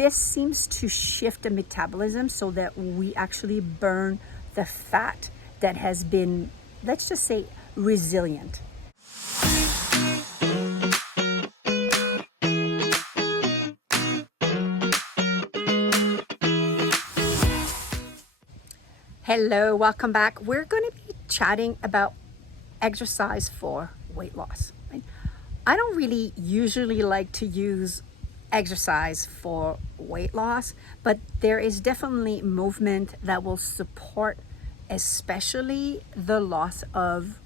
this seems to shift the metabolism so that we actually burn the fat that has been, let's just say, resilient. Hello, welcome back. We're going to be chatting about exercise for weight loss. Right? I don't really usually like to use exercise for weight loss, but there is definitely movement that will support especially the loss of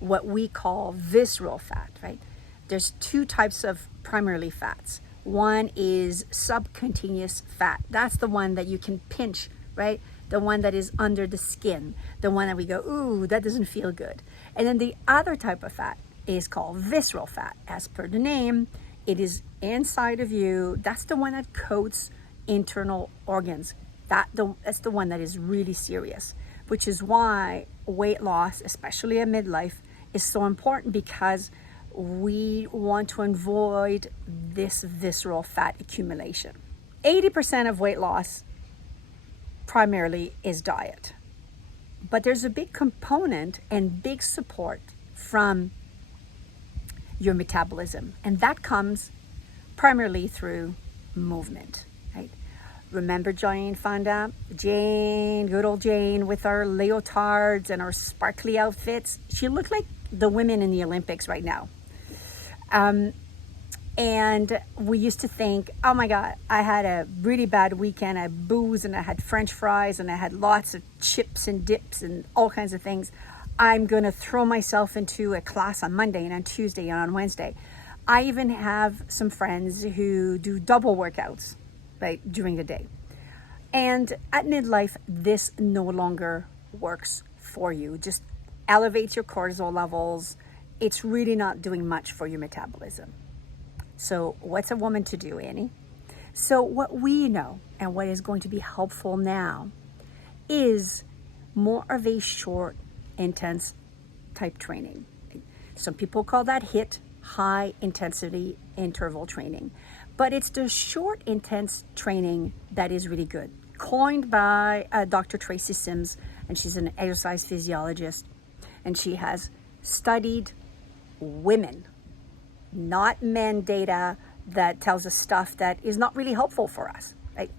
what we call visceral fat, right? There's two types of primarily fats. One is subcutaneous fat. That's the one that you can pinch, right? The one that is under the skin, the one that we go, ooh, that doesn't feel good. And then the other type of fat is called visceral fat. As per the name, it is inside of you. That's the one that coats internal organs. That's the one that is really serious, which is why weight loss, especially at midlife, is so important, because we want to avoid this visceral fat accumulation. 80% of weight loss primarily is diet, but there's a big component and big support from your metabolism, and that comes primarily through movement, right? Remember Jane Fonda? Good old Jane, with our leotards and our sparkly outfits. She looked like the women in the Olympics right now. And we used to think, oh my God, I had a really bad weekend. I had booze and I had French fries and I had lots of chips and dips and all kinds of things. I'm going to throw myself into a class on Monday and on Tuesday and on Wednesday. I even have some friends who do double workouts, right, during the day. And at midlife, this no longer works for you. Just elevates your cortisol levels. It's really not doing much for your metabolism. So what's a woman to do, Annie? So what we know and what is going to be helpful now is more of a short, intense type training. Some people call that HIIT, high intensity interval training. But it's the short, intense training that is really good. Coined by Dr. Tracy Sims, and she's an exercise physiologist, and she has studied women, not men data that tells us stuff that is not really helpful for us, right?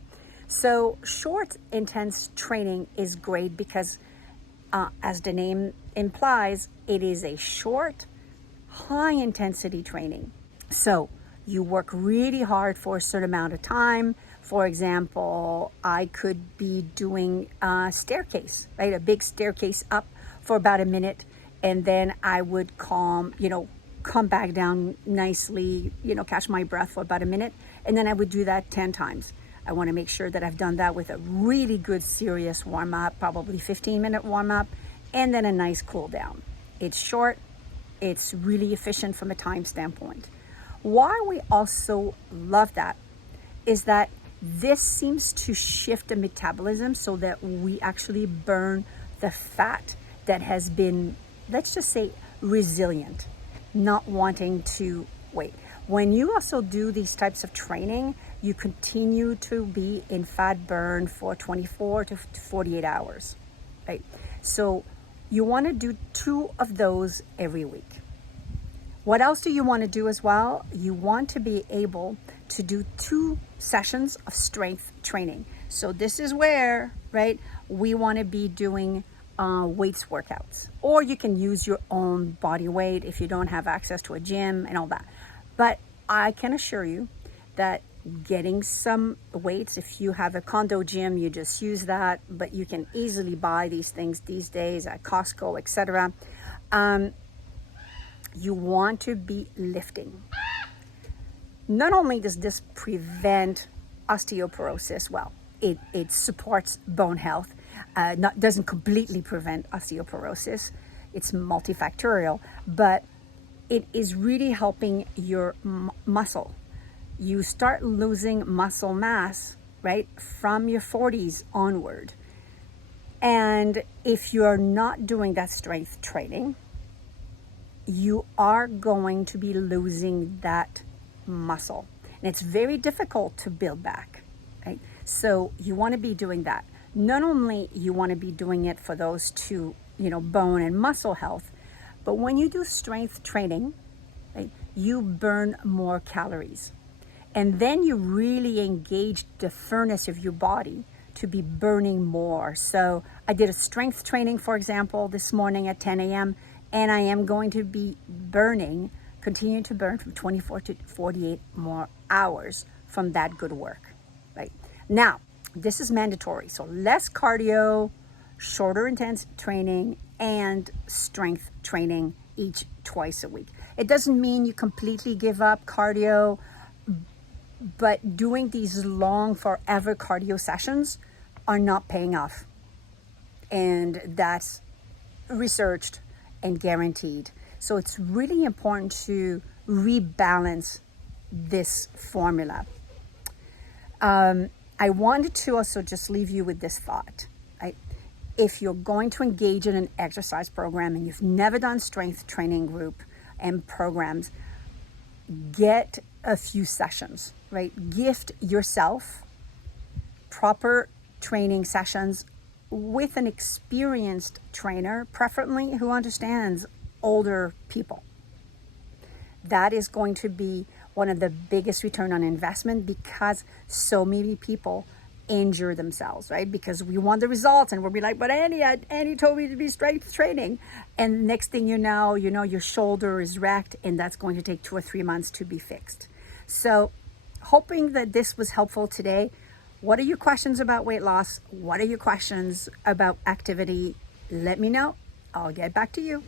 So short, intense training is great because, as the name implies, it is a short, high intensity training. So you work really hard for a certain amount of time. For example, I could be doing a staircase, right? A big staircase up for about a minute, and then I would come back down nicely, catch my breath for about a minute, and then I would do that 10 times. I want to make sure that I've done that with a really good serious warm-up, probably 15-minute warm-up, and then a nice cool down. It's short, it's really efficient from a time standpoint. Why we also love that is that this seems to shift the metabolism so that we actually burn the fat that has been, let's just say, resilient, not wanting to wait. When you also do these types of training, you continue to be in fat burn for 24 to 48 hours, right? So you want to do 2 of those every week. What else do you want to do as well? You want to be able to do 2 sessions of strength training. So this is where, right, we want to be doing weights workouts, or you can use your own body weight if you don't have access to a gym and all that. But I can assure you that getting some weights, if you have a condo gym, you just use that, but you can easily buy these things these days at Costco, etc. You want to be lifting. Not only does this prevent osteoporosis, well, it supports bone health. Doesn't completely prevent osteoporosis. It's multifactorial, but it is really helping your muscle. You start losing muscle mass, right, from your 40s onward. And if you're not doing that strength training, you are going to be losing that muscle. And it's very difficult to build back. right? So you want to be doing that. Not only you want to be doing it for those two, bone and muscle health, but when you do strength training, right, you burn more calories. And then you really engage the furnace of your body to be burning more. So I did a strength training, for example, this morning at 10 a.m., and I am going to be continuing to burn from 24 to 48 more hours from that good work, right? Now, this is mandatory. So less cardio, shorter intense training, and strength training twice a week. It doesn't mean you completely give up cardio, but doing these long forever cardio sessions are not paying off. And that's researched and guaranteed. So it's really important to rebalance this formula. I wanted to also just leave you with this thought. If you're going to engage in an exercise program and you've never done strength training group and programs, get a few sessions, right? Gift yourself proper training sessions with an experienced trainer, preferably who understands older people. That is going to be one of the biggest return on investment, because so many people injure themselves, right? Because we want the results and we'll be like, but Annie told me to be strength training. And next thing you know, your shoulder is wrecked, and that's going to take 2 or 3 months to be fixed. So hoping that this was helpful today. What are your questions about weight loss? What are your questions about activity? Let me know. I'll get back to you.